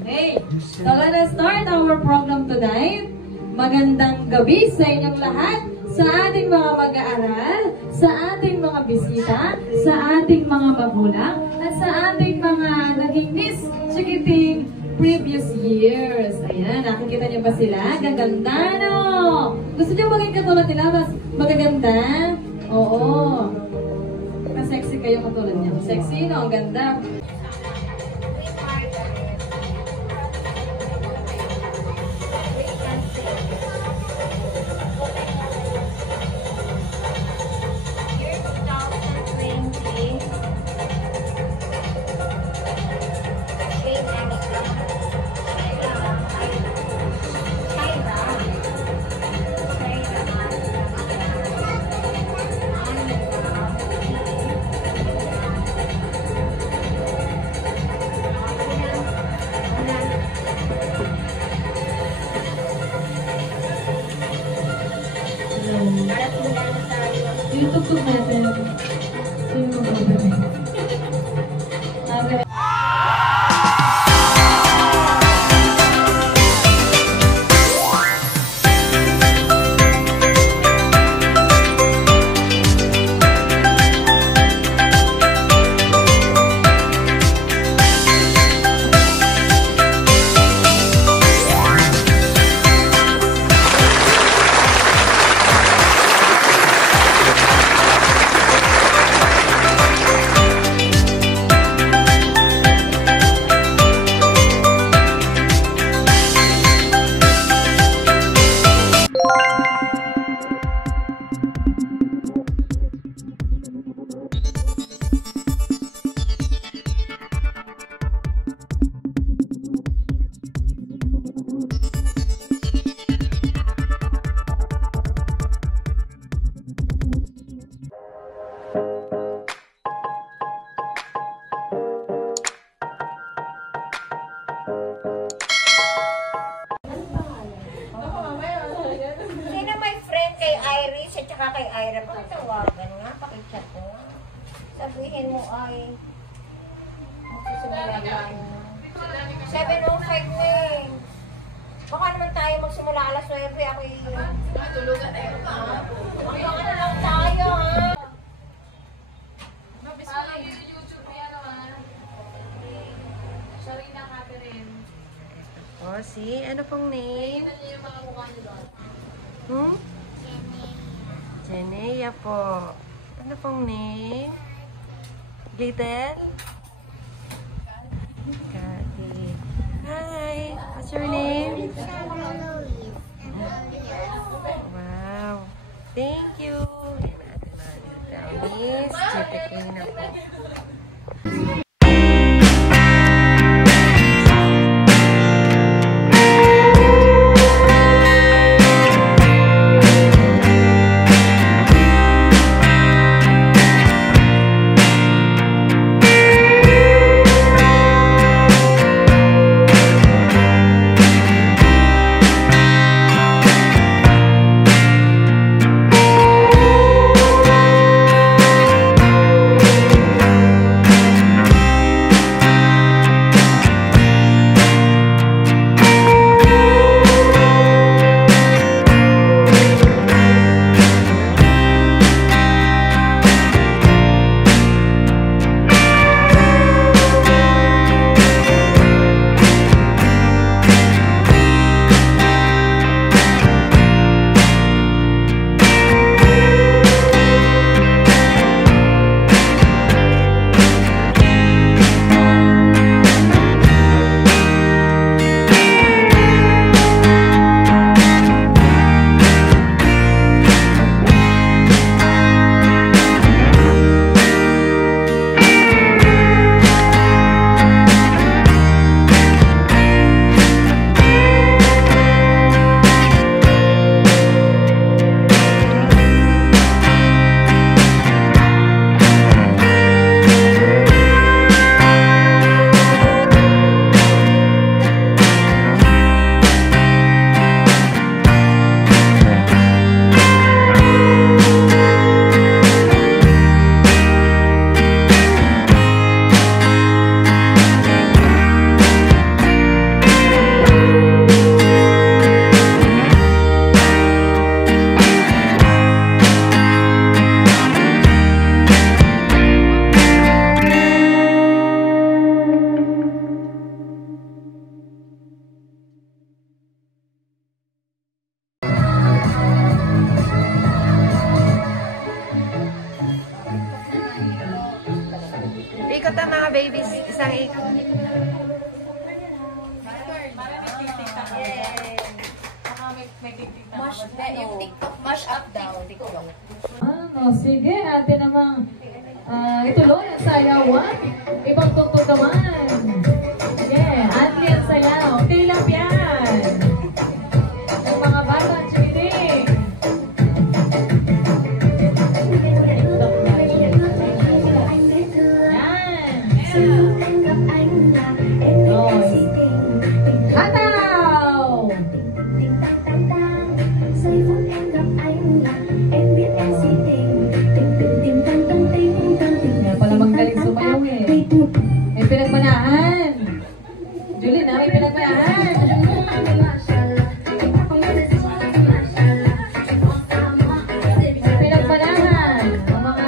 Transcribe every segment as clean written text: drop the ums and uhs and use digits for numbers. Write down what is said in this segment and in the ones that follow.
Okay, so let us start our program tonight. Magandang gabi sa inyong lahat, sa ating mga mag-aaral, sa ating mga bisita, sa ating mga magulang, at sa ating mga naging Miss Chikiting previous years. Ayan, nakikita niyo ba sila? Gaganda, no? Gusto niyo maging katulad nila? Mas magaganda? Oo. Sexy kayo katulad niya. Sexy, no? Ang ganda. Tutugtog natin. Sino magagaling? Okay. Kay Ira, pakitawagan nga, pakichat mo nga. Sabihin mo ay magsisimula tayo. 7:05 na eh. Baka naman tayo magsimula alas 9. Ako tulugan tayo ka. Baka na lang tayo ha. Parang yung YouTube niya naman. Sarina Catherine. O, si, ano pong name? Tingnan niyo yung mga mukha niyo doon. Hmm? Jenea po. Ano pong name? Glitter? Cathy. Hi! What's your name? Wow! Thank you! Yan natin mga Miss Chikiting na po. Mash, yung TikTok, mash up daw. TikTok. Ano, sige, ate namang ituloy ang sayawan. Ibang tugtog naman. Sige, ate ang sayaw. Tilap yan. Ang mga bata, chikiting. TikTok na yan. Hataw! Kaya pala magaling sumayaw eh. May pinagmanahan. Julie na, may pinagmanahan. May pinagmanahan. Ang mga...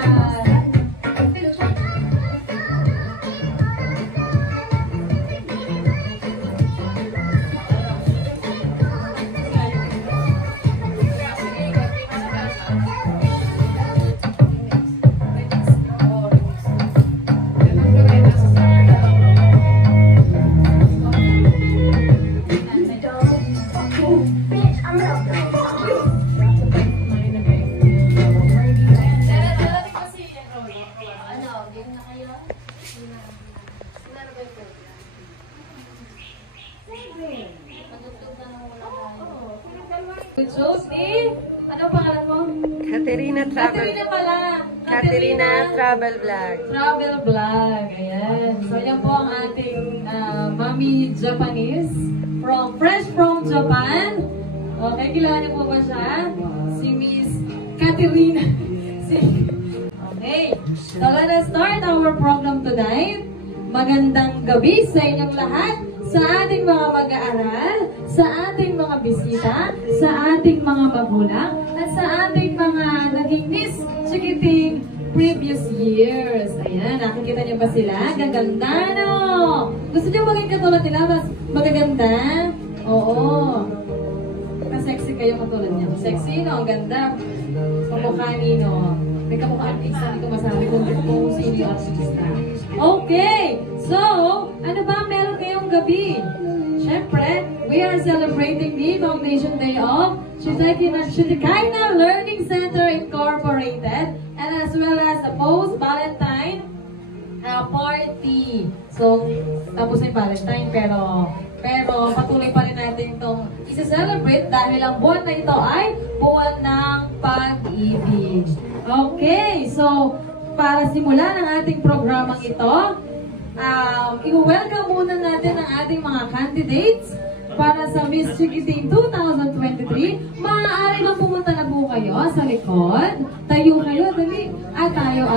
Good ni? Anong pangalan mo? Katerina Travel. Katerina pala. Katerina Travel Vlog. Travel Vlog. Ayan. So, yan po ang ating Mami Japanese. Fresh from Japan. Okay, kilala niyo po ba siya? Si Miss Katerina. Okay. So, let us start our program tonight. Magandang gabi sa inyong lahat. Sa ating mga mag-aaral, sa ating mga bisita, sa ating mga magulang, at sa ating mga naging Miss Chikiting previous years. Ayan, nakikita niyo ba sila? Gaganda, no? Gusto niyo maging katulad nila? Mas magaganda? Oo. Sexy kayo katulad niya. Sexy, no? Ang ganda. Kamukha no? May kamukha artista, hindi ko masabi kung sino yung artista. Okay! So, ano ba meron ngayong gabi? Siyempre, we are celebrating the Foundation Day of Shitikaina Learning Center Incorporated and as well as the post-Valentine party. So, tapos na yung Valentine pero patuloy pa rin natin itong isa-celebrate dahil ang buwan na ito ay buwan ng pag-ibig. Okay, so para simulan ang ating programang ito, i-welcome muna natin ang ating mga candidates para sa Miss Chikiting 2023. Maaari lang pumunta na po kayo sa likod. Tayo kayo, dali. At kayo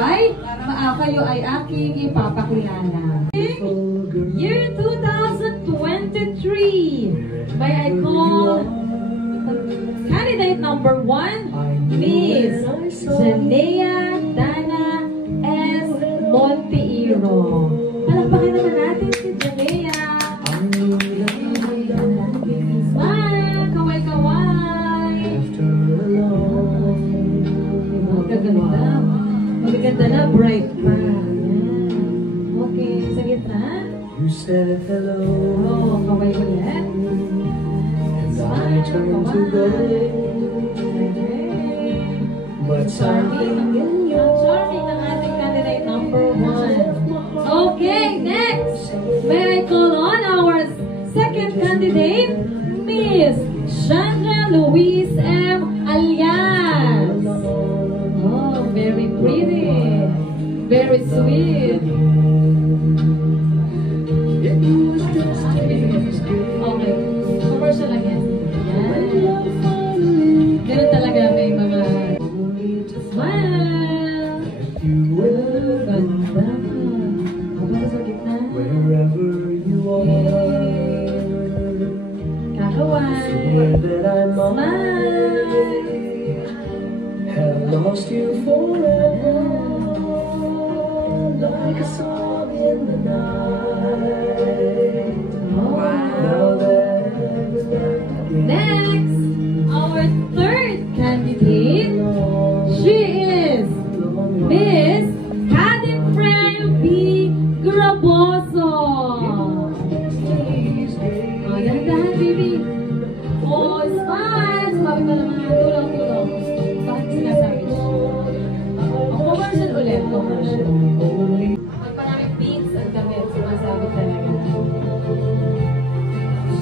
ay aking ipapakilala. Year 2023. May I call candidate number 1, Miss Janea Dana S. Monteiro. Palakpakan naman natin si Janea. Smile! Kaway-kaway! Magaganda. Magaganda na, bright pa. Okay, sa gitna. You said hello. Oh, kaway ulit. And I turned to go. But Charming ang ating candidate number 1. Okay, next. May I call on our second candidate, Miss Chandra Louise M. Alias. Oh, very pretty. Very sweet. Okay, commercial lang yan. Ganun talaga may mga smile. Ganda. Para sa gitna. wherever you are, Kakaway. swear that I Smile. have lost you forever, like a song in the night. Now that Next, our third candidate, she is Miss Cadifrel B. Graboso. Oh, dahan-dahan, baby. Oh, smile, Sabi pa naman, tulong. Bakit sinasabi siya? Ang commercial ulit, commercial. Pag maraming beats ang gamit, sumasabi talaga.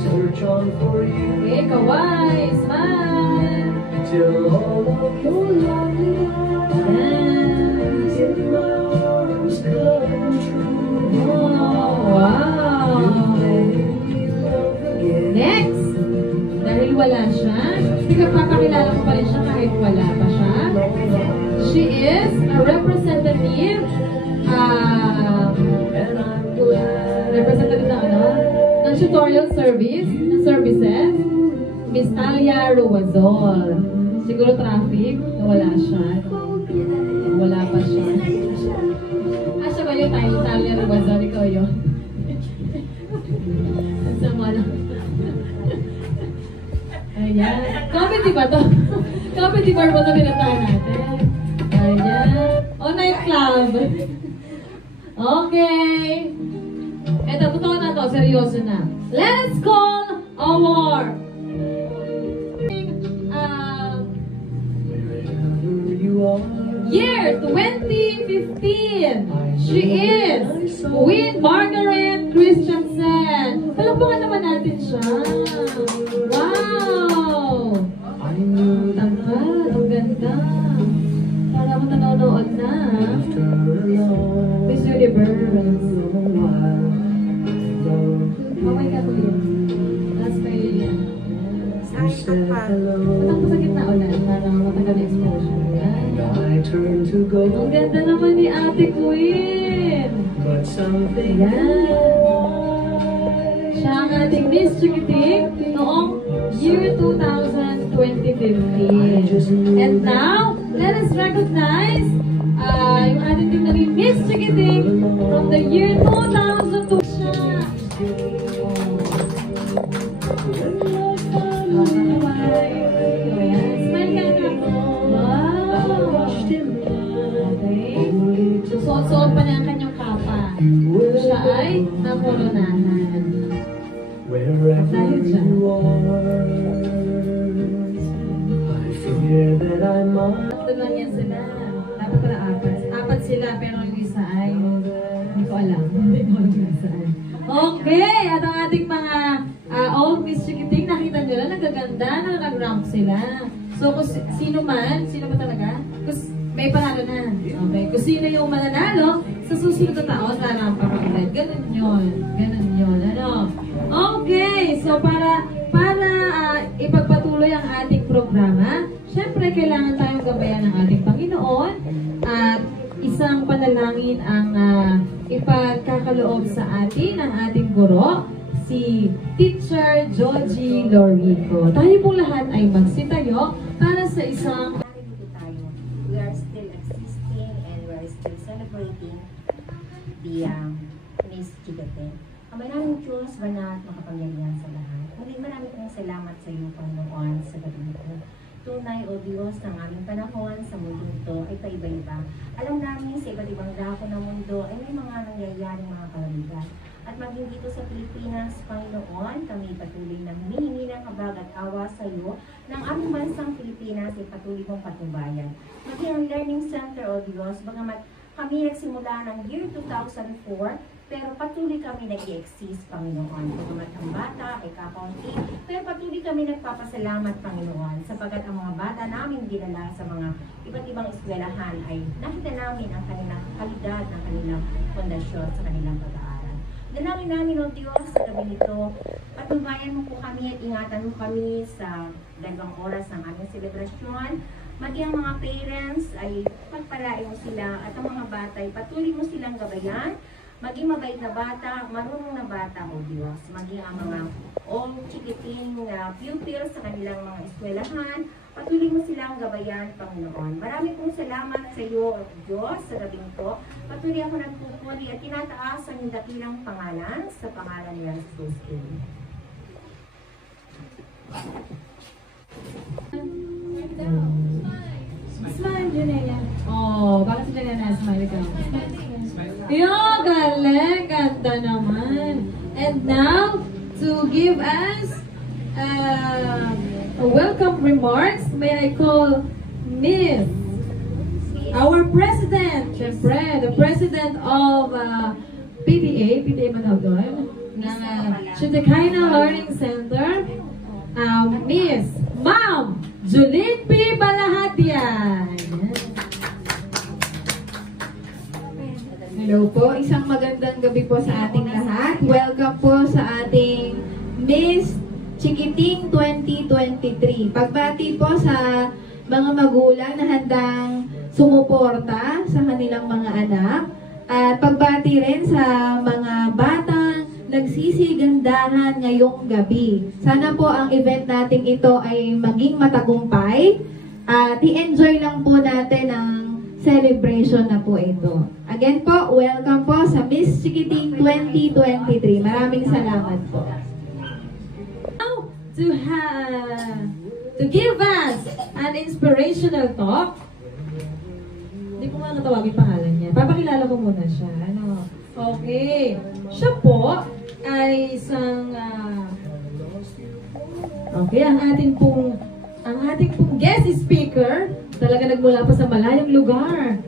Search on for you Okay, kawai, smile. till all of your lovely eyes in my arms come true. Oh, wow. Next! Dahil wala siya, papakilala ko pa rin siya kahit wala pa siya. She is a representative ng ng tutorial services, Miss Talia Ruazol. Siguro traffic, nawala siya. Wala pa siya. Siya ba yung Talia Ruazol? Ikaw yun. Ang sama lang. Ayan. Comedy ba to? Comedy bar ba ito pinatahan natin? Ayan. O, nightclub. Okay. Eto, totoo na to. Seryoso na. Let's call our year 2015. She is Queen Margaret Christensen. Palakpakan naman natin siya. Wow! Tangkad, ang ganda. Para mo nanonood na. Miss Universe. Mamay ka ko yun. Last may yun. Patang ko sa gitna ulit para matagal na exposure. Ang ganda naman ni Ate Queen. Ayan. Siya ang ating Miss Chikiting noong year 2015. And now, let us recognize yung ating tinawin Miss Chikiting from the year 2002 siya. Suot-suot pa niya ang kanyang kapa. Siya ay nakoronahan. Dahil siya. Tatlo lang yan sila. Dapat pala apat. Apat sila pero yung isa ay hindi ko alam. Hindi ko alam yung isa ay. Okay! At ang ating mga old Miss Chikiting, nakita nyo lang, nagaganda na nag-rank sila. So kung sino man, sino ba talaga? May panalo na. Okay. Kung sino yung mananalo, sa susunod na taon, larampa pa ulit. Ganun yun. Ganun yun. Ano? Okay. So, para ipagpatuloy ang ating programa, syempre, kailangan tayong gabayan ng ating Panginoon at isang panalangin ang ipagkakaloob sa atin ng ating guro, si Teacher Joji Lorico. Tayo pong lahat ay magsitayo para sa isang we are still existing and we are still celebrating the Miss Chikiting. Ang maraming Diyos, banal at makapangyarihan sa lahat. Ngunit marami pong salamat sa iyo, Panginoon, sa gabi nito. Tunay, O Diyos, ng aming panahon sa mundo ito ay paiba-iba. Alam namin sa iba't ibang dako ng mundo ay may mga nangyayaring mga kalamitan. At maging dito sa Pilipinas, Panginoon, kami patuloy na humihingi ng habag at awa sa iyo ng aming bansang Pilipinas ay patuloy mong patnubayan. Maging ang Learning Center, O Diyos, bagamat kami nagsimula ng year 2004, pero patuloy kami nag-i-exist, Panginoon. Bagamat ang bata ay kakaunti, pero patuloy kami nagpapasalamat, Panginoon, sapagkat ang mga bata namin dinala sa mga iba't ibang eskwelahan ay nakita namin ang kanilang kalidad ng kanilang pundasyon sa kanilang pag-aaral. Dalangin namin, O Diyos, sa gabi nito, patnubayan mo po kami at ingatan mo kami sa 2 oras ng aming selebrasyon. Maging ang mga parents ay pagpalain mo sila at ang mga bata ay patuloy mo silang gabayan. Maging mabait na bata, marunong na bata, O Diyos. Maging ang mga all chikiting na pupils sa kanilang mga eskwelahan, patuloy mo silang gabayan, Panginoon. Marami pong salamat sa iyo, O Diyos, sa gabing ito. Patuloy ako nagpupuri at tinataas ang dakilang pangalan sa pangalan ni Jesus. Smile, Janela. Oh, bakit si Janela smile ka? Yo, galing! Ganda naman. And now, to give us welcome remarks, may I call Miss, our President, syempre, the President of PTA man daw doon, ng Shekinah Learning Center, Miss Ma'am Julene P. Balahatian. Hello po, isang magandang gabi po sa ating lahat. Welcome po sa ating Miss Chikiting 2023. Pagbati po sa mga magulang na handang sumuporta sa kanilang mga anak. At pagbati rin sa mga batang nagsisigandahan ngayong gabi. Sana po ang event natin ito ay maging matagumpay. At i-enjoy lang po natin ang celebration na po ito. Again po, welcome po sa Miss Chikiting 2023. Maraming salamat po. Now, to give us an inspirational talk, hindi ko nga natawagin pangalan niya. Papakilala ko muna siya. Ano? Okay. Siya po ay isang okay, ang ating pong guest speaker, talaga nagmula pa sa malayong lugar.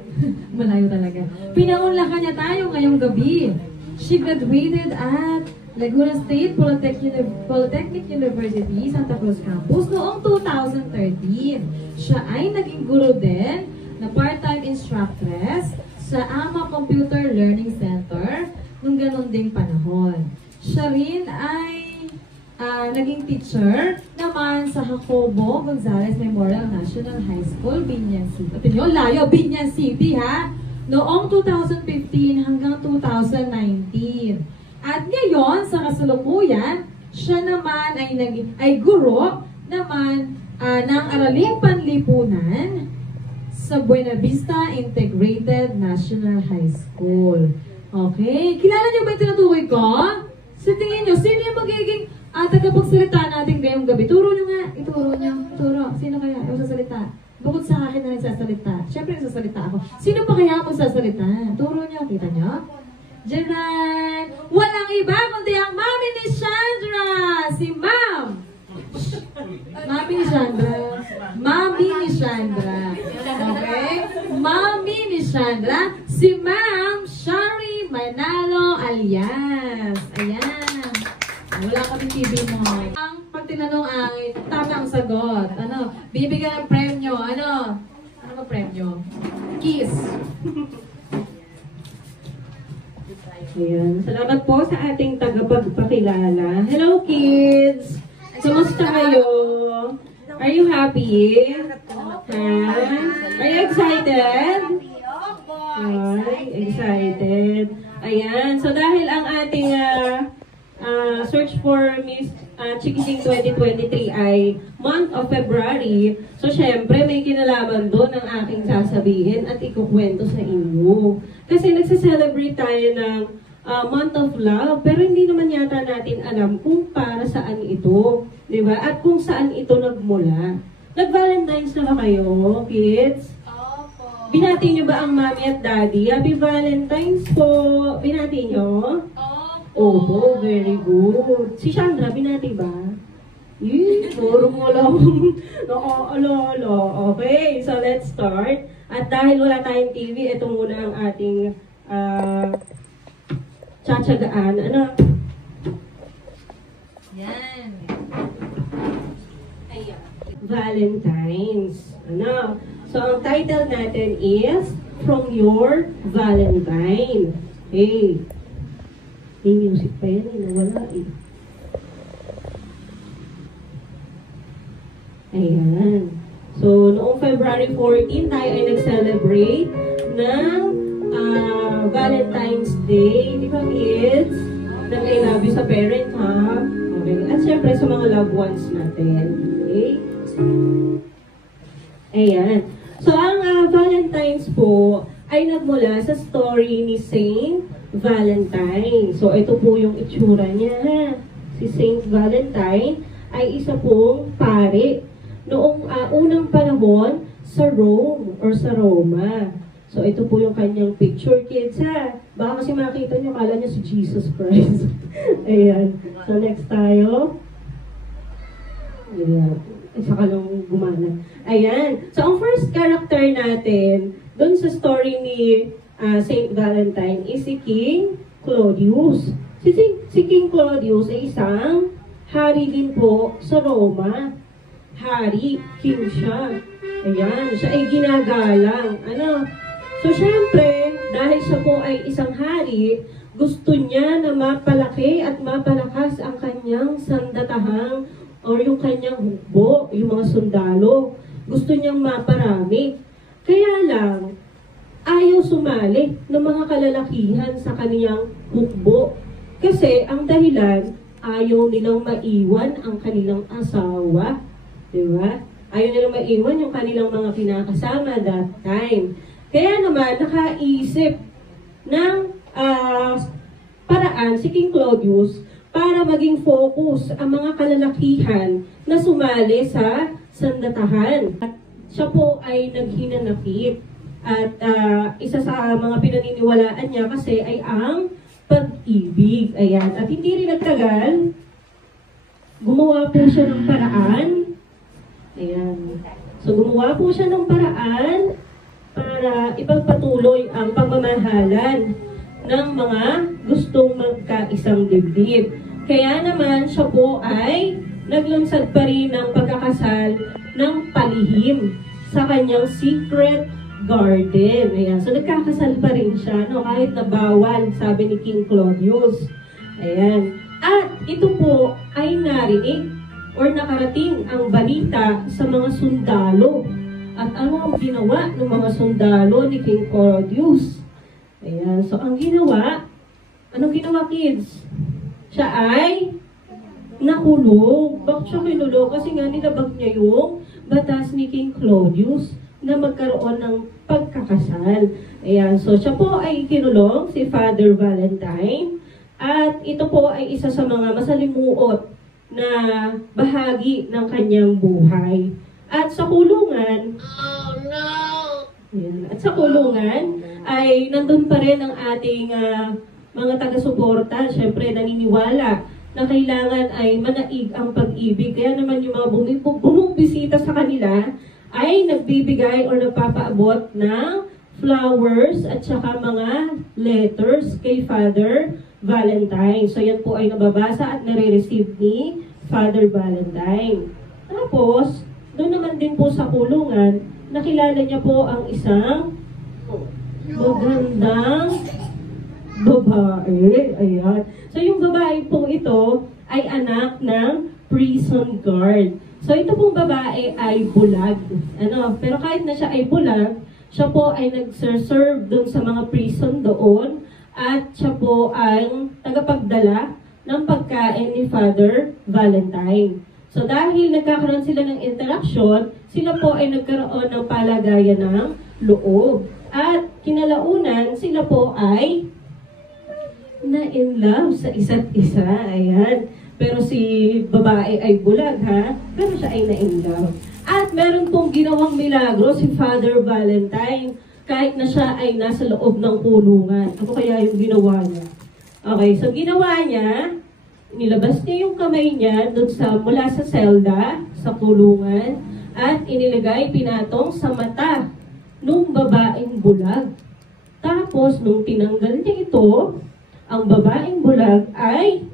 Malayo talaga. Pinaunlakan niya tayo ngayong gabi. She graduated at Laguna State Polytechnic University, Santa Cruz Campus noong 2013. Siya ay naging guro din na part-time instructress sa AMA Computer Learning Center nung ganun ding panahon. Siya rin ay naging teacher naman sa Jacobo Gonzalez Memorial National High School, Binyan City. Ito nyo, layo, Binyan City ha! Noong 2015 hanggang 2019. At ngayon, sa kasalukuyan, siya naman ay guro naman ng Araling Panlipunan sa Buena Vista Integrated National High School. Okay? Kilala niyo ba yung tinutukoy ko? Sa tingin niyo, sino yung magiging tagapagsalita natin ngayong gabi? Turo niyo nga. Ituro niyo. Turo. Sino kaya yung sasalita? Bukod sa akin na nagsasalita. Siyempre nagsasalita ako. Sino pa kaya ang magsasalita? Turo niyo. Kita niyo? Diyan! Walang iba kundi ang mami ni Chandra! Si Ma'am! Mami ni Chandra. Mami ni Chandra. Okay? Mami ni Chandra. Si Ma'am Shari Manalo Alias. Ayan. Wala kami TV mo. Ang pag tinanong ay tamang sagot. Ano? Bibigyan ng premyo. Ano? Ano ba premyo? Kiss. Ayan. Salamat po sa ating tagapagpakilala. Hello kids! Kumusta kayo? Are you happy? Are you excited? Ay, excited. Ayan. So dahil ang ating search for Miss Chikiting 2023 ay month of February. So syempre may kinalaman doon ang aking sasabihin at ikukwento sa inyo. Kasi nagsa-celebrate tayo ng month of love, pero hindi naman yata natin alam kung para saan ito. Diba? At kung saan ito nagmula. Nag-Valentine's na ba kayo, kids? Opo. Binati nyo ba ang mommy at daddy? Happy Valentine's po! Binati nyo? Opo, very good. Si Chandra, binati ba? Puro mo lang nakaalala. Okay, so let's start. At dahil wala tayong TV, ito muna ang ating tsatsagaan. Ano? Yan. Ayan. Valentine's. Ano? So, ang title natin is From Your Valentine. Hey. May music pa yan eh. Nawala eh. Ayan. So, noong February 14, tayo ay nag-celebrate ng Valentine's Day. Di ba, kids? Nag-I love you sa parent, ha? Okay. At syempre, sa mga loved ones natin. Okay? Ayan. So, ang Valentine's po ay nagmula sa story ni Saint Valentine. So, ito po yung itsura niya, ha? Si Saint Valentine ay isa pong pari noong unang panahon sa Rome or sa Roma. So, ito po yung kanyang picture, kids, ha? Baka kasi makita nyo, kala nyo si Jesus Christ. Ayan. So, next tayo. Ayan. saka lang gumana. Ayan. So, ang first character natin, dun sa story ni Saint Valentine, is si King Claudius. Si King Claudius ay isang hari din po sa Roma. Hari, king siya. Ayan, siya ay ginagalang. So, syempre, dahil siya po ay isang hari, gusto niya na mapalaki at mapalakas ang kanyang sandatahang or yung kanyang hukbo, yung mga sundalo. Gusto niyang maparami. Kaya lang, ayaw sumali ng mga kalalakihan sa kanyang hukbo. Kasi ang dahilan, ayaw nilang maiwan ang kanilang asawa. Diba? Ayaw nilang maiwan yung kanilang mga pinakasama that time. Kaya naman, nakaisip ng paraan si King Claudius para maging focus ang mga kalalakihan na sumali sa sandatahan. At siya po ay naghinanakit. At isa sa mga pinaniniwalaan niya kasi ay ang pag-ibig. Ayan. At hindi rin nagtagal, gumawa po siya ng paraan. Ayan. So gumawa po siya ng paraan para ipagpatuloy ang pagmamahalan ng mga gustong magkaisang dibdib. Kaya naman siya po ay naglunsad pa rin ng pagkakasal ng palihim sa kanyang secret garden. Ayan. So nagkakasal pa rin siya, no? Kahit na bawal, sabi ni King Claudius. Ayan. At ito po ay narinig or nakarating ang balita sa mga sundalo. At ano ang ginawa ng mga sundalo ni King Claudius? Ayan. So ang ginawa, anong ginawa, kids? Siya ay nakulong. Bakit siya kinulong? Kasi nga nilabag niya yung batas ni King Claudius na magkaroon ng pagkakasal. Ayan. So siya po ay kinulong, si Father Valentine. At ito po ay isa sa mga masalimuot na bahagi ng kanyang buhay. At sa kulungan, ayan, at sa kulungan ay nandun pa rin ang ating mga taga-suporta. Siyempre, naniniwala na kailangan ay manaig ang pag-ibig. Kaya naman yung mga bumibisita sa kanila ay nagbibigay o nagpapaabot ng flowers at saka mga letters kay Father Valentine. So yan po ay nababasa at nare-receive ni Father Valentine. Tapos, doon naman din po sa kulungan, nakilala niya po ang isang magandang babae. Ayan. So yung babae po ito ay anak ng prison guard. So ito pong babae ay bulag. Pero kahit na siya ay bulag, siya po ay nag-serve doon sa mga prison doon at siya po ay tagapagdala ng pagkain ni Father Valentine. So dahil nagkakaroon sila ng interaction, sila po ay nagkaroon ng palagayan ng loob. At kinalaunan, sila po ay na-in love sa isa't isa. Ayan. Pero si babae ay bulag, ha? Pero siya ay na-in love. At meron pong ginawang milagro si Father Valentine kahit na siya ay nasa loob ng kulungan. Ano kaya yung ginawa niya? Okay, so ginawa niya, nilabas niya yung kamay niya doon mula sa selda, sa kulungan, at inilagay, pinatong sa mata nung babaeng bulag. Tapos, nung tinanggal niya ito, ang babaeng bulag ay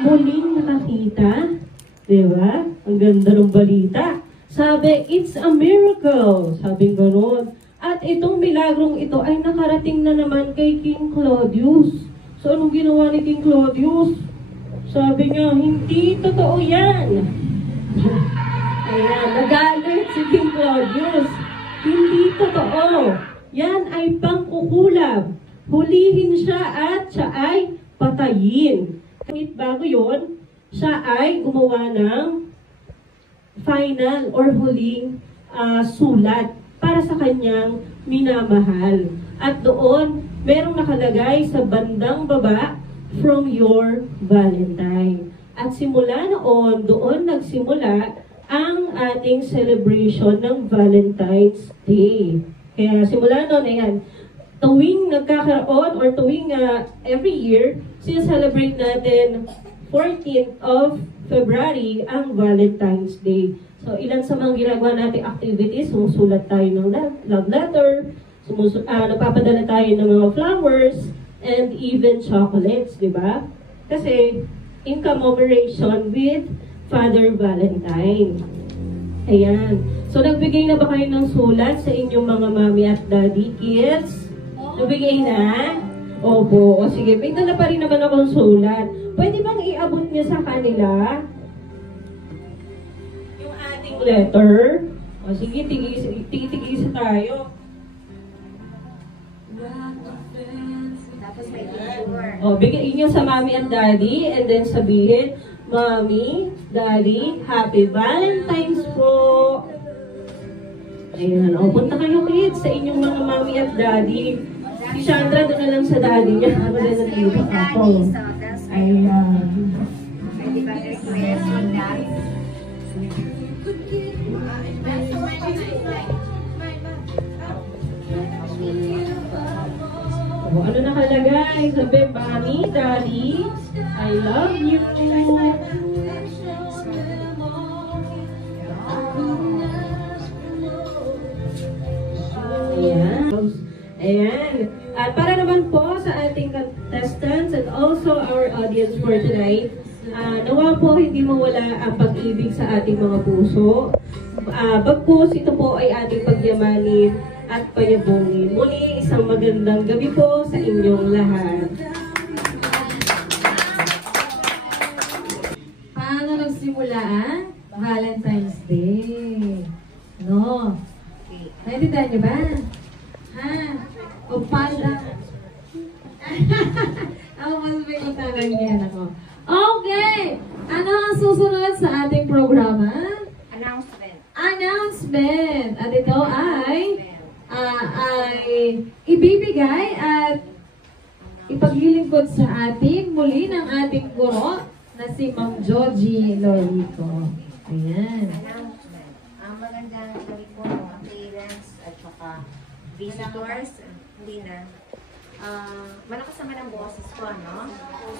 muling nakakita. Diba? Ang ganda ng balita. Sabi, it's a miracle. Sabi gano'n. At itong milagrong ito ay nakarating na naman kay King Claudius. So, anong ginawa ni King Claudius? Sabi niya, hindi totoo yan. Ayan, nag-alert si King Claudius. Hindi totoo. Yan ay pangkukulab. Hulihin siya at siya ay patayin. Kahit bago yun, siya ay gumawa ng final or huling sulat para sa kanyang minamahal. At doon, merong nakalagay sa bandang baba, from your Valentine. At simula noon, doon nagsimula ang ating celebration ng Valentine's Day. Kaya simula noon, ayan, tuwing nagkakaroon or tuwing every year, siya-celebrate natin 14th of February ang Valentine's Day. So, ilan sa mga ginagawa nating activities, sumusulat tayo ng love letter, nagpapadala tayo ng mga flowers, and even chocolates, di ba? Kasi, in commemoration with Father Valentine. Ayan. So, nagbigay na ba kayo ng sulat sa inyong mga mami at daddy, kids? Nagbigay na? Opo. O sige, may dala pa rin naman akong sulat. Pwede bang iabot niyo sa kanila yung ating letter? O sige, tigis tayo. Tapos may picture. O, bigay niyo sa mami at daddy, and then sabihin, Mommy, Daddy, Happy Valentine's po! Ayan, o, punta kayo kids sa inyong mga mami at daddy. Si Chandra doon na lang sa daddy niya. Ako na nandito ako. Ayan. Pwede ba request with that? O, ano nakalagay? Sabi, Mommy, Daddy, I love you. Ayan. Ayan. At para naman po sa ating contestants and also our audience for tonight, nawa po hindi mawala ang pag-ibig sa ating mga puso. Bagkus ito po ay ating pagyamanin at payabungin. Muli, isang magandang gabi po sa inyong lahat. Paano nagsimula ang Valentine's Day? No? Naintindihan niyo ba? Ha? O paano? Ako mas may utangan niyan ako. Okay! Ano ang susunod sa ating programa? Announcement. Announcement! At ito ay ibibigay at ipaglilingkod sa atin muli ng ating guro na si Ma'am Georgie Lorico. Ayan. Announcement. Ang magandang gabi po mga parents at saka visitors. Hindi na. Malakas naman ang boses ko, no?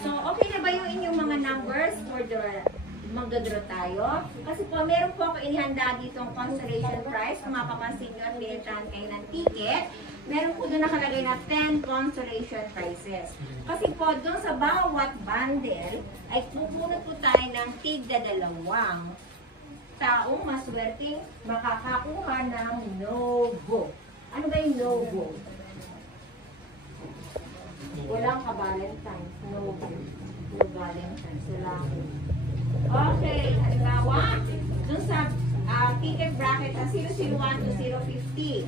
So, okay na ba yung inyong mga numbers for the magdodraw tayo? Kasi po, meron po ako inihanda ditong consolation prize. Kung mapapansin nyo at binitahan kayo ng ticket, meron po doon nakalagay na 10 consolation prizes. Kasi po, doon sa bawat bundle, ay pupunot po tayo ng tigda-dalawang taong maswerteng makakakuha ng no-go. Ano ba yung no-go? Walang ka-Valentine's. No-go. No-Valentine's. Wala. Okay, halimbawa, dun sa ticket bracket na 001 to 050,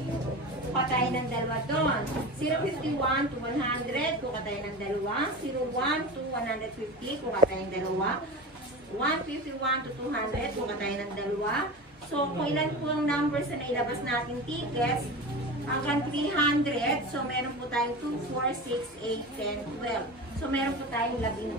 kuha tayo ng dalawa doon. 051 to 100, kuha tayo ng dalawa. 01 to 150, kuha tayo ng dalawa. 151 to 200, kuha tayo ng dalawa. So, kung ilan po ang numbers na nailabas natin tickets, hanggang 300, so meron po tayong 2, 4, 6, 8, 10, 12. So, meron po tayong 12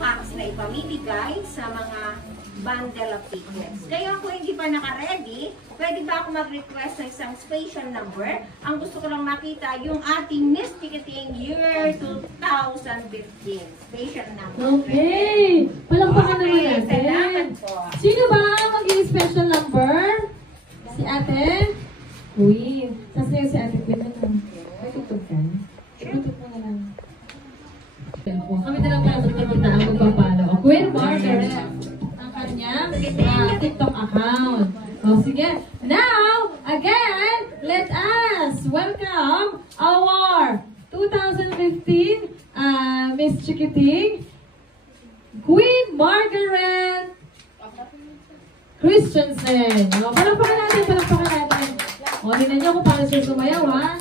packs na ipamimigay sa mga bundle of tickets. Kaya kung hindi pa naka-ready, pwede ba ako mag-request ng isang special number? Ang gusto ko lang makita yung ating Miss Ticketing Year 2015. Special number. Okay! Palakpakan naman natin. Salamat po. Sino ba ang magiging special number? Si ate? Uy, sasaya si ate Queen na lang. May tutog ka? Tutog mo na lang. Kami na lang pala magkakita ang magpapalo. Queen Margaret, ang kanyang TikTok account. O sige, now, again, let us welcome our 2015 Miss Chikiting, Queen Margaret Christensen. O, palakpakan natin, palakpakan natin. O, tingnan niyo kung paano siya sumayaw, ha?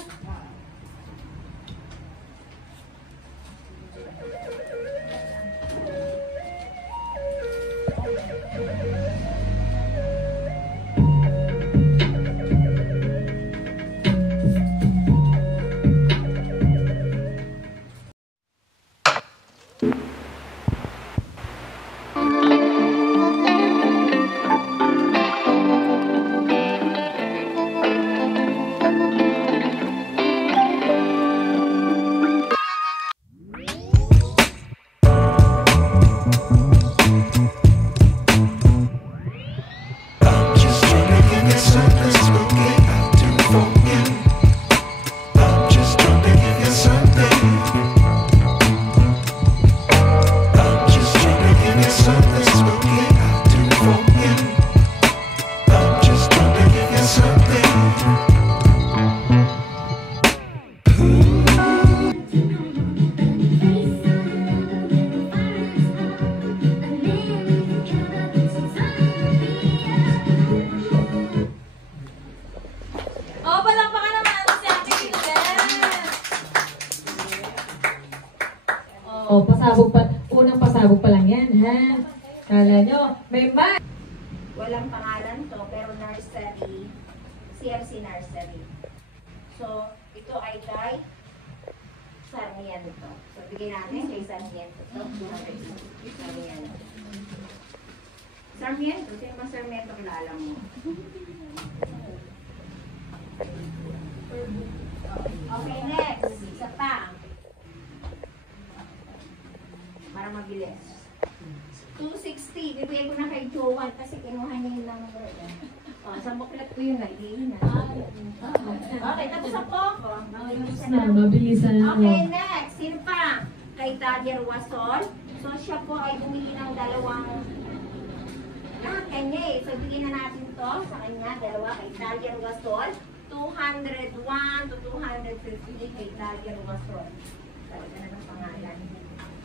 unang pasabog pa lang yan, ha? Kala nyo, may ba? Walang pangalan to, pero nursery, CMC nursery. So, ito ay kay Sarmiento. So, bigyan natin kay Sarmiento to. Sarmiento. Sarmiento, sino ba Sarmiento kilala mo? Okay, next. Isa pa. Para mabilis. 260. Bibigay ko na kay Joan kasi kinuha niya yung number. Sa buklat ko yun. Nag-iin na. Okay, tapos ako. Mabilisan na. Okay, next. Sino pa? Kay Tadier Wasol. So, siya po ay bumili ng dalawang kanya eh. So, bigyan na natin to sa kanya. Dalawa kay Tadier Wasol. 201 to 250 kay Tadier Wasol. Talaga na ng pangalan.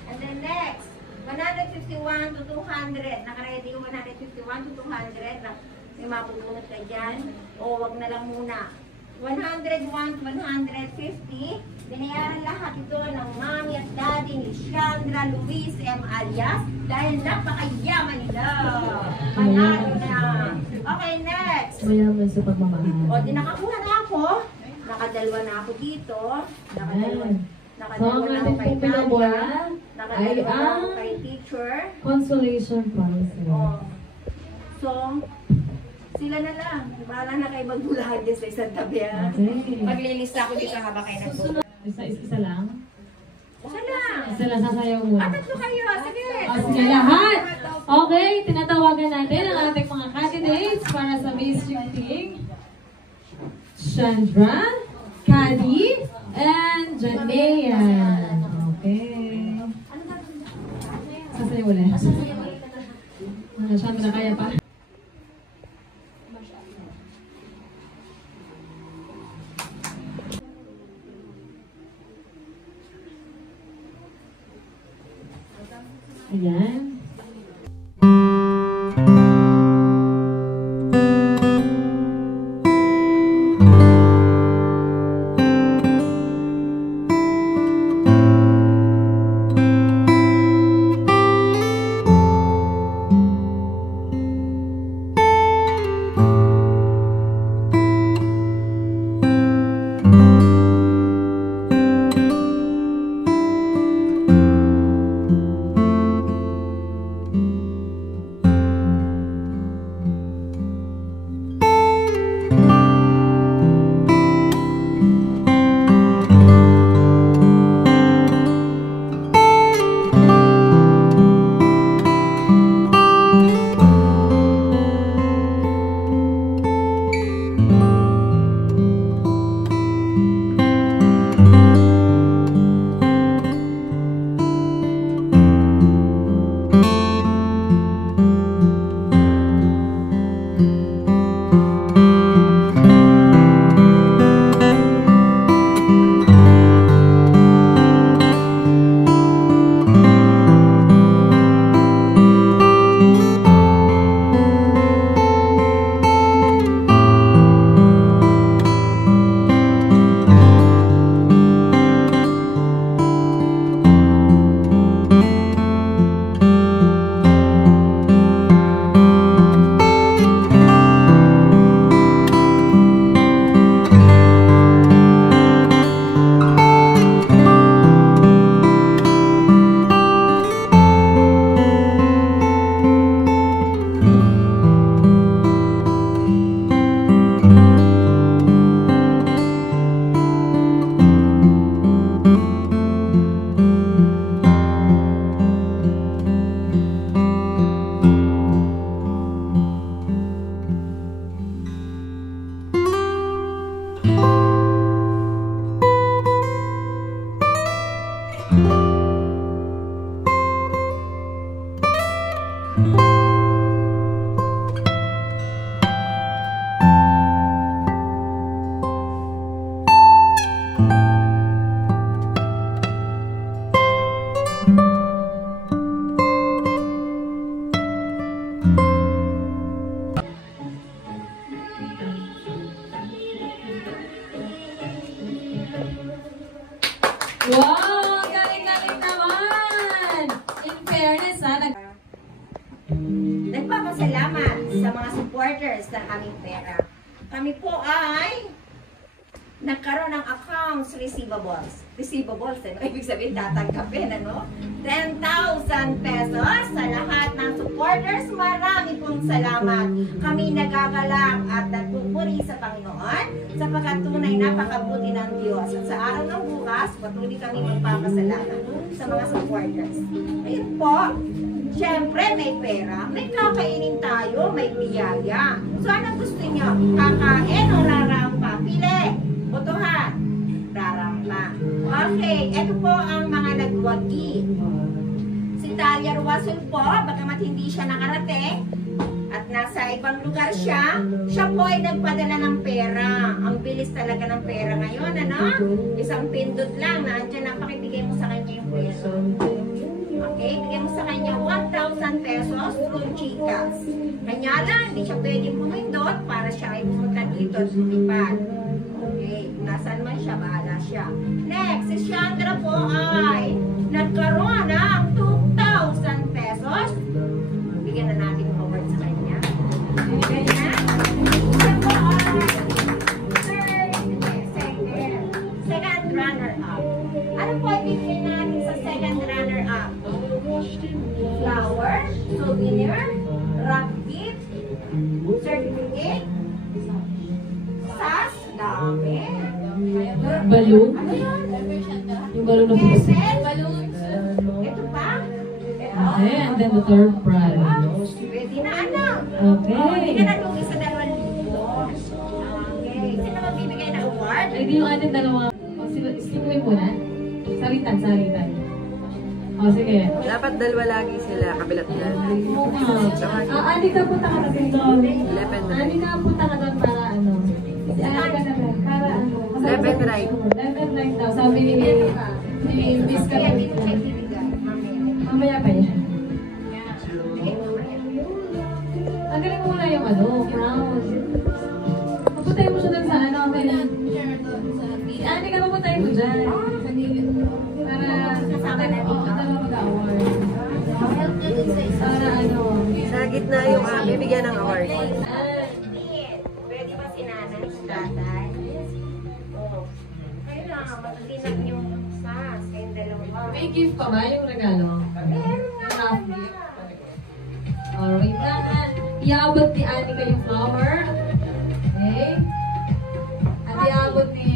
And then next. 151 to 200. Nakaready yung 151 to 200. May mapupulot ka dyan. O, wag na lang muna. 101 to 150. Binayaran lahat ito ng mami at daddy ni Chandra Luis M. Alias dahil napakayaman nila. Panalo na. Okay, next. Mayaman sa pagmamahal. O, di nakakuha na ako. Nakadalwa na ako dito. Nakadalwa So, ang na ako ating kay pong pinabuha Tanya. ay Nakadalwa na ako ang kay teacher. consolation prize. Oh. So, sila na lang. Bahala na kayo magbulahan din sa isang tabi. Okay. Maglilista ako dito habang kayo nagbubuhat. Isa lang? Isa lang. Isa lang sasayaw mo. Tatlo kayo. Sige. Sige, lahat. Okay, tinatawagan natin ang ating mga candidates para sa Miss Chingting. Chandra, Kadi, and Janea. Okay. Sasayaw ulit. Chandra, kaya pa? Ayan. Wow! Galing-galing naman! In Nagpapasalamat sa mga supporters ng aming pera. Kami po ay nagkaroon ng accounts receivables. Receivables, ibig sabihin tatanggapin, ano? 10,000 pesos sa lahat ng supporters. Marami pong salamat. Kami nagagalak at nagpupuri sa Panginoon sapagkat tunay napakabuti ng Diyos. At sa araw ng bukas, patuloy kami magpapasalamat sa mga supporters. Ayun po, siyempre may pera, may kakainin tayo, may biyaya. So anong gusto niyo? Kakain o rarampa? Pili! Botohan. Rarampa. Okay, ito po ang mga nagwagi. Si Talia Ruasul po, bagamat hindi siya nakarating at nasa ibang lugar siya po ay nagpadala ng pera. Ang bilis talaga ng pera ngayon, ano? Isang pindot lang na andyan, napakibigay mo sa kanya yung pera. Okay, bigyan mo sa kanya 1,000 pesos through Gcash. Kanya lang, hindi siya pwedeng pumindot para siya ay pumunta dito at lumipad. Okay, nasaan man siya, bahala siya. Next, si Chandra po ay nagkaroon ng 2,000 pesos. Bigyan na natin yung award sa kanya. Ganyan. Siya po ay second runner-up. Ano po ibigay natin sa second runner-up? Flower, souvenir, wrap gift, certificate, SAS, dami. Balloon? Ano yan? Yung balloon na puso. Balloons. Ito pa? Ito. Okay, and then the third prize. Pwede na, anak. Okay. Hindi ka nalugi sa 2,000. Okay. Sino magbibigay na award? Ay, di yung ating dalawa. O, sinuwi muna. Salitan, salitan. O, sige. Dapat dalawa lagi sila, kabilat na. Anika, punta ka na dito. Left and right. Anika, punta ka doon para ano. Si Anika na ba? Para ano. Left and right. Left and right daw. Sabi ni Miss Kaya Kapit. binigay bibigay. Mamaya pa yan. Ang galing mo muna yung ano, crown. Papuntayin mo siya doon sa ano. Anika, papuntayin mo dyan. Para Kasama na dito. dalawa mag-award. Para ano. Sa gitna yung bibigyan ng award. Pwede ba si nanay, si tatay? Oo. Kayo lang, mag-dinag yung SAS, kayong dalawa. May gift pa ba yung regalo? Meron nga. Half gift. Alright lang. Iabot ni Anika yung flower. Okay? At iabot ni...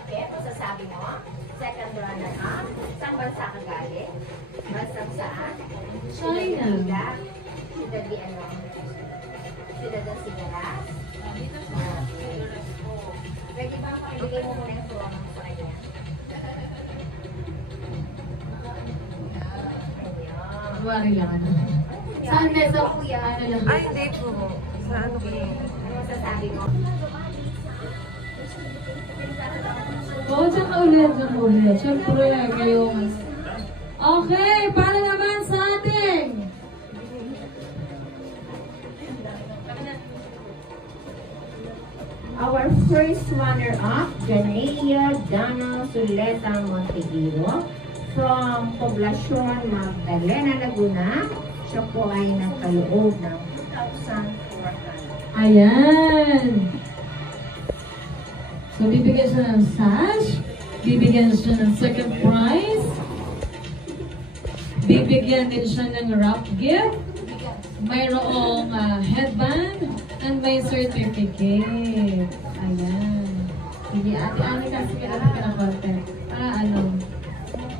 Okay, masasabi mo? Second runner-up? Saan bansa ka galing? Bansang saan? China. Sida di ano? Sida di Sigaras? Pwede ba pakibigay mo muna yung promo sa kanya? Wari lang ano. Saan nesa? Ano lang? Ay, hindi po. Sa ano ba yun? Ano masasabi mo? Oo, dyan ka ulit. Dyan ka ulit. Siyempre, kayong... Okay, para naman sa ating... Our first runner-up, Janeia Dana Suleta Montevideo from Poblacion Magdalena, Laguna. Siya po ay nagkaloob ng 2,400. Ayan. So, bibigyan siya ng sash. Bibigyan siya ng second prize. Bibigyan din siya ng wrap gift. Mayroong headband. And may certificate. Ayan. Sige, ate Anika, sige natin ka ng konti. Para ano.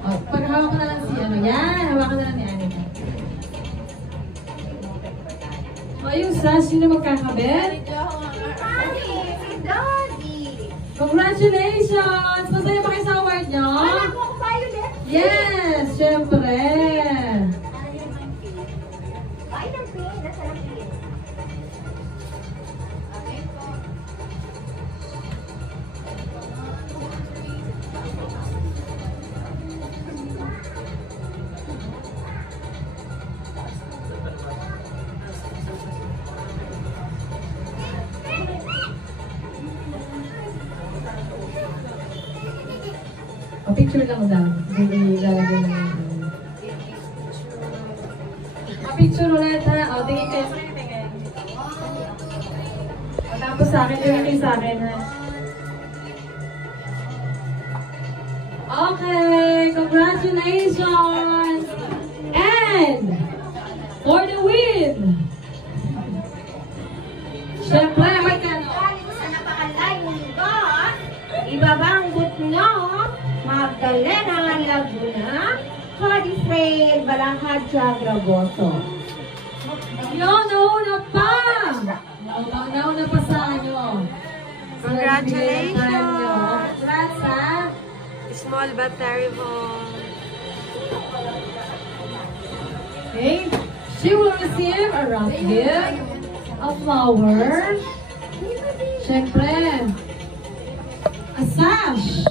O, paghawak ko na lang si ano. Yan, hawakan na lang ni Anika. O, yung sash, sino magkakabit? Si Daddy! Congratulations! Masaya ba kayo sa award nyo? Wala ko ako violet! Yes! Siyempre! Ay, ng pin! Nasa ng pin? Picture lang daw. Hindi lalagay na yun. Picture ulit ha. O, tingin kayo. O, tapos sa akin, tingin kayo sa akin ha. Okay, congratulations! And, for the win! Siyempre, magkano? Sa napakalayong mundo, ibabanggot nyo, Magdalena Laguna, Codifrail, Balangkad, Tiagraboso. Yun, nauna pa! Nauna pa sa inyo. Congratulations! Congrats ha! Small but terrible. Okay, she will receive a round gift, a flower, syempre, a sash,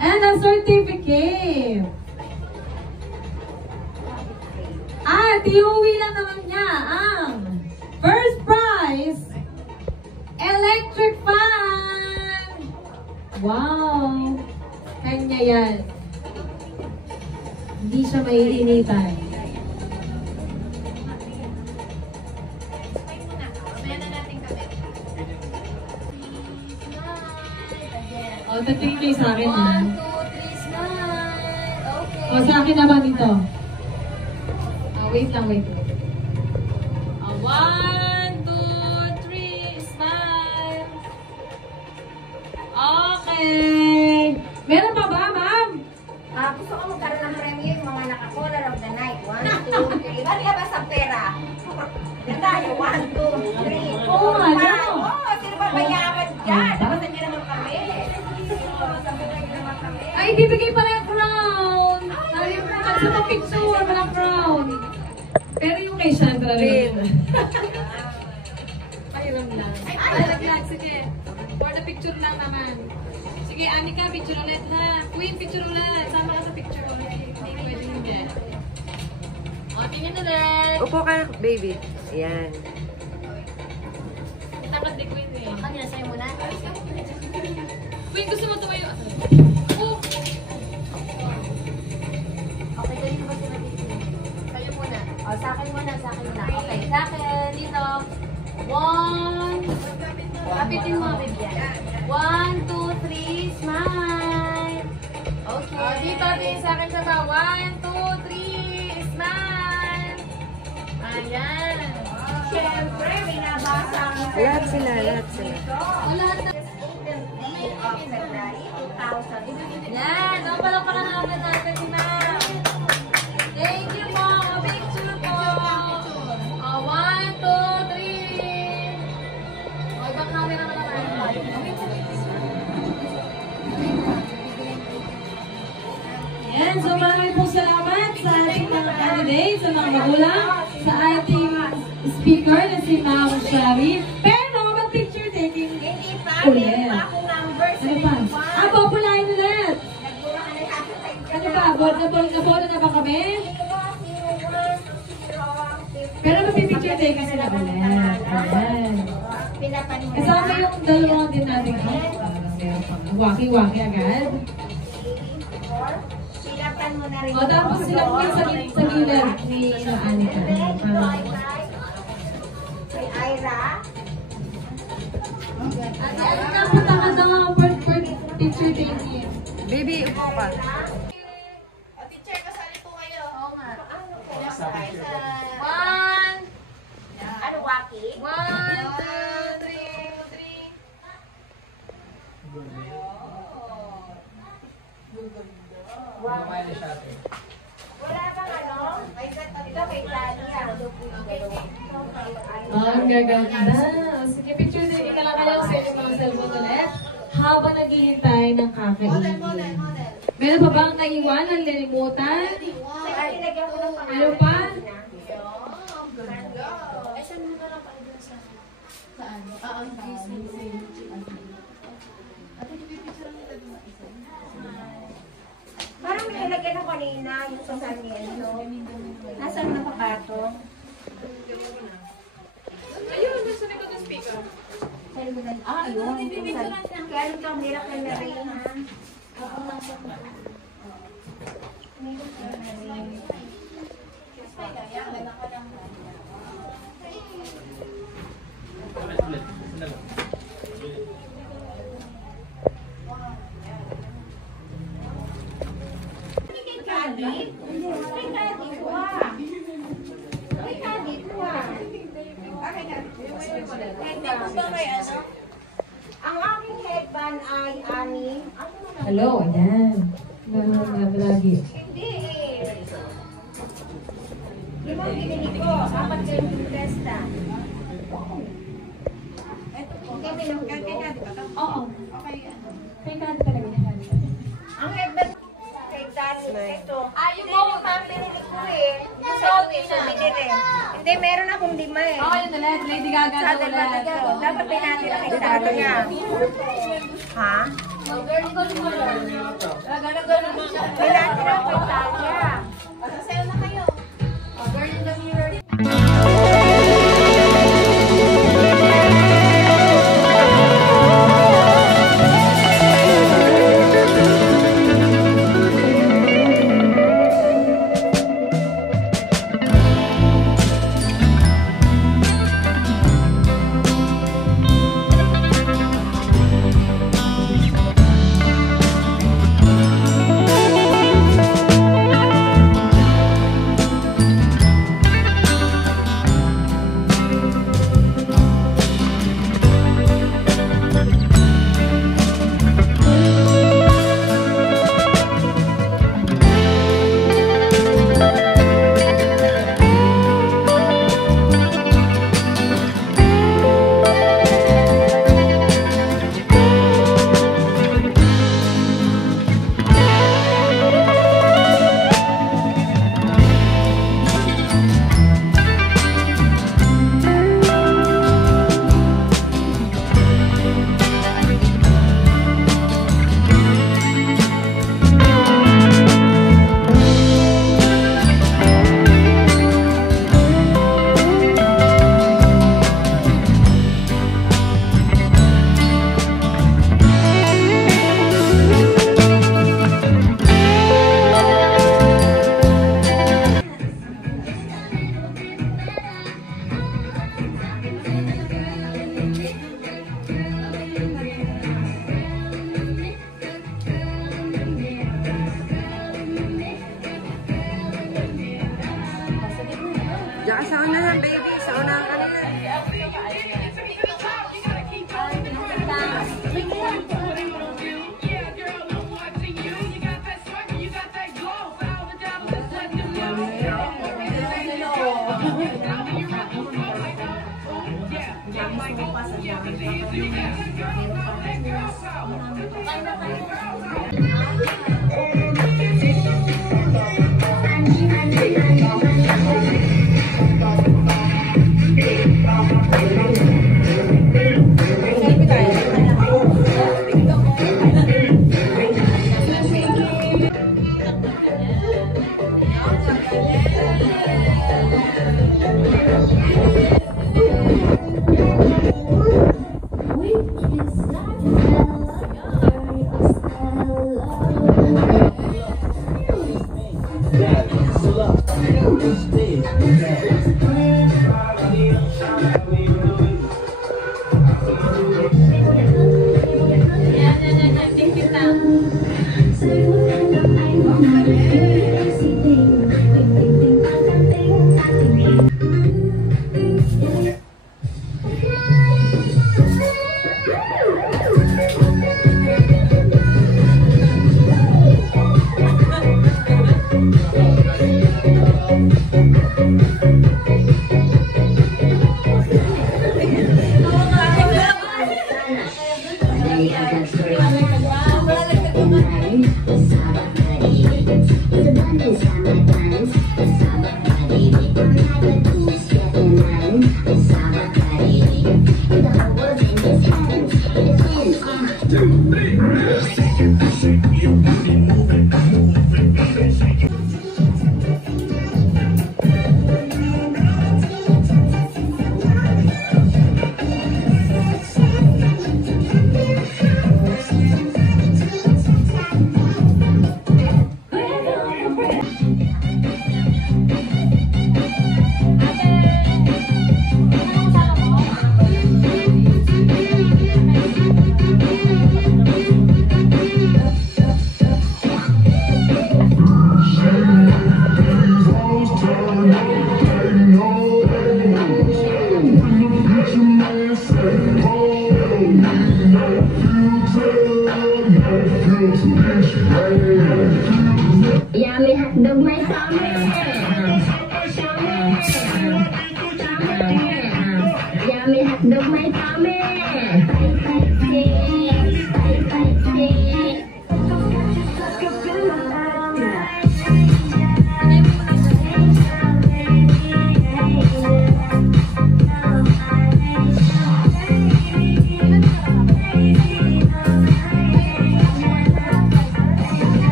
and a certificate. At iuwi lang naman niya ang first prize, electric fan! Wow! Kanya yan. Hindi siya maiinitan. O, tatingin kayo sa akin ha. 1, 2, 3, smile. Okay. O, sa akin naman ito. Wait lang, wait lang. 1, 2, 3, smile. Okay. Meron pa ba, ma'am? Gusto ko magkaroon ng premyo yung mga naka-color of the night. 1, 2, 3. Ba't ka ba sa pera? Ganda yung 1, 2, 3. Oo, ano? Oo, sino ba mayaman dyan? Dapat niyo naman kami. Sabihin niyo naman kami. Ay, bibigay pala yung crown. Sa mga picture, walang crown. Pero yung kay Sandra rin. Pahiram lang. Ay, lang. Sige. For the picture lang naman. Sige, Anika, picture ulit ha. Queen, picture ulit. Sama ka sa picture ulit. Hindi pwede hindi. O, tingin ulit. Upo ka, baby. Ayan. Takot di Queen eh. Kanina sa'yo muna. Queen, gusto mo tumayo? Oh. Okay, ganyan ba sila dito? Sa'yo muna. O, sa akin muna, sa akin muna. Okay, sa akin, dito. 1. Kapitin mo, baby. 1, 2, 3, smile. Okay. O, dito din sa akin sa ba. 1, 2, 3, smile. Ayan. Siyempre, binabasa ang Lahat sila, lahat sila. Lahat na. February 2000. Yan. Ang palakpakan naman natin si ma'am. Thank you po. Picture po. O, 1, 2, 3. O, ibang camera mo naman. Yan. So, maraming po salamat sa ating mga candidates, sa mga magulang, sa ating speaker na si Ma'am Shari. Pero, mag-picture taking Hindi pa, ulit. meron pa akong number Ano pa? 71. Populahin ulit. Nagbuha ka na sa Ano ba? Nabola na ba kami? Pero mag-picture taking sila ulit. Ayan. Kasama yung dalawang din natin. Waki-waki agad. Silapan mo na rin. O, tapos sila po sa gilid ni Anika. Kay Ira. At Anika, punta ka daw for picture taking. Baby, upo ka. Teacher, kasali po kayo. Oo nga. Ano po? 1, Ano, Waki? 1, 2, 3. Wala bang ano? Ito kay Tania. Ang gaganda. Sige, picture taking ka lang kayo sa inyong mga cellphone ulit. Habang naghihintay ng kakainin. Meron pa bang naiwanan, nalimutan? Ay, nilagyan ko ng pangalan. Ano pa? Parang may nilagyan ako kanina yung sa Sarmiento. Nasaan na papatong? Ayun, gusto na ko ng speaker. Ayun. Kaya ito ang hirap na meron, ha? Ang aking headband ay ani. Hello, ayan. Ganun lagi. Hindi eh. Limang binili ko. Apat kayo yung testa. Kami lang. Kaya di ba? Oo. Kay Kadi talaga niya. Ang headband kay Dani. Ito. Yung mga pamilya ko eh. So binili. Hindi, meron akong lima eh. Oo, yun ulit. Lady Gaga na ulit. Dapat pinati na kay Dani niya. Ha? Ganun color. Pinati na kay Dani niya. Sasayaw na kayo. Girl in the mirror. Diyan ka sa unahan, baby. Sa unahan ka na. Yummy hotdog, my summer. Yummy hotdog, my summer.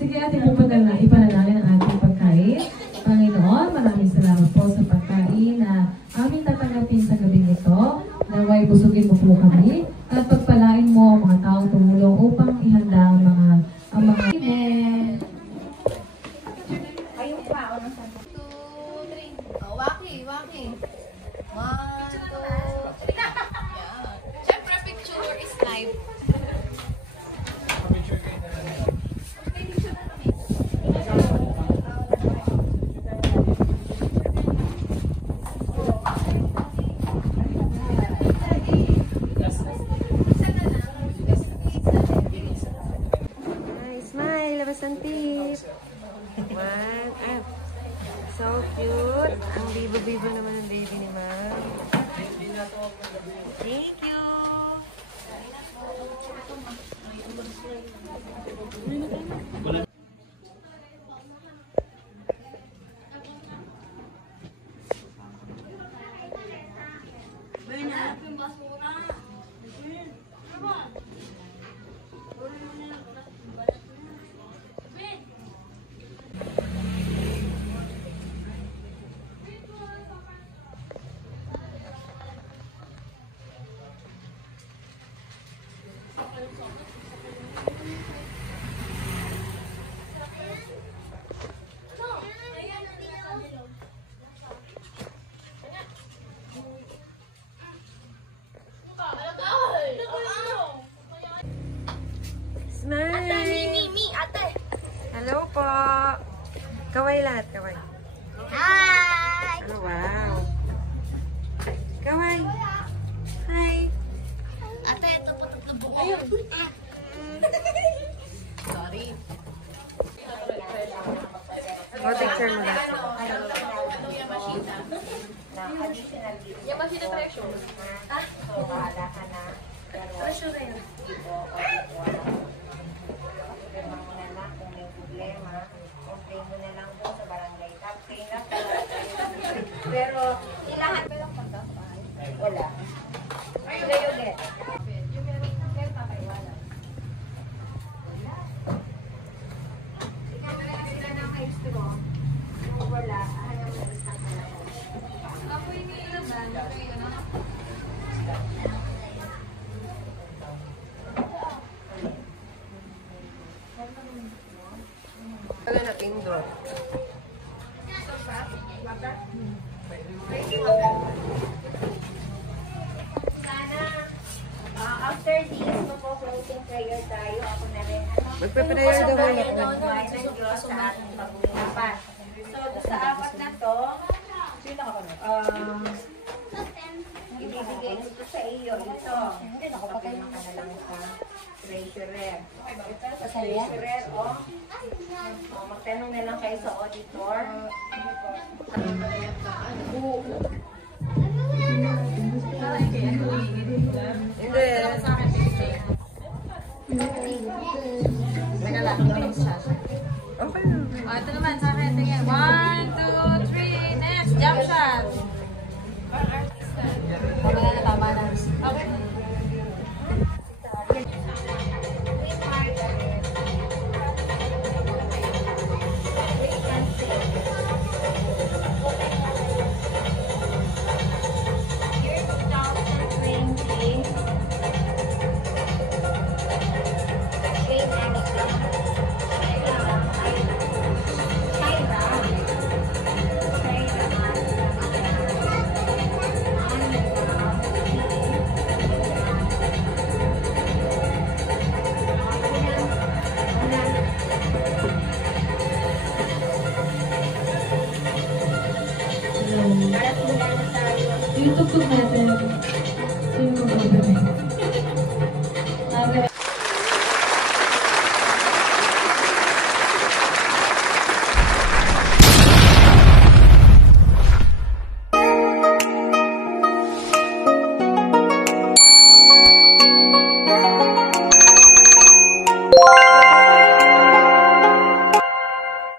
Sige, ating ipanalangin ang ating pagkain. Panginoon, maraming salamat po sa pagkain na aming tatanggapin sa gabing ito. Naway busugin mo po kami at pagpalain mo ang mga taong tumulong upang ihanda ang mga Amen. Kayong pa, o nang 2, 3. Oh, waki. 1, 2, 3. Yeah. Siyempre, picture is live. Smile, labas ang tip. One, up. So cute. Ang bibo-bibo naman ng baby ni Ma'am. Thank you. Hello po. Kaway lahat, kaway. Hi! Oh, wow. Kaway. Hi. Ate, ito po tatlong buko. Ayun. Sorry. O, picture mo lahat. Yamashita treasure. So, bahala ka na. Treasure rin. Complain mo na lang po sa barangay captain na pero ilahat pa lang punta sa bahay. Wala. Sila yung get. Yung meron papaiwala. Ikaw na lang sila ng maestro. Kung wala, ayaw mo isang talaga. Ako yung ilaban. Wala na indoor. Sana, after this, magpo-closing prayer tayo. Ako na rin. Magpe-prayer daw muna po. Buhay ng Diyos sa ating pagbuhapan. So, sa apat na to, ibibigay ito sa iyo. Ito. Kapilman ka na lang sa treasurer. Ito sa treasurer, magtanong na lang kayo sa auditor. Hindi. Okay lang. Ito naman sa akin. Tingin. 1, 2, 3. Next. Jump shot. Para simulan na tayo. Yung tugtog natin. Sino mag-open?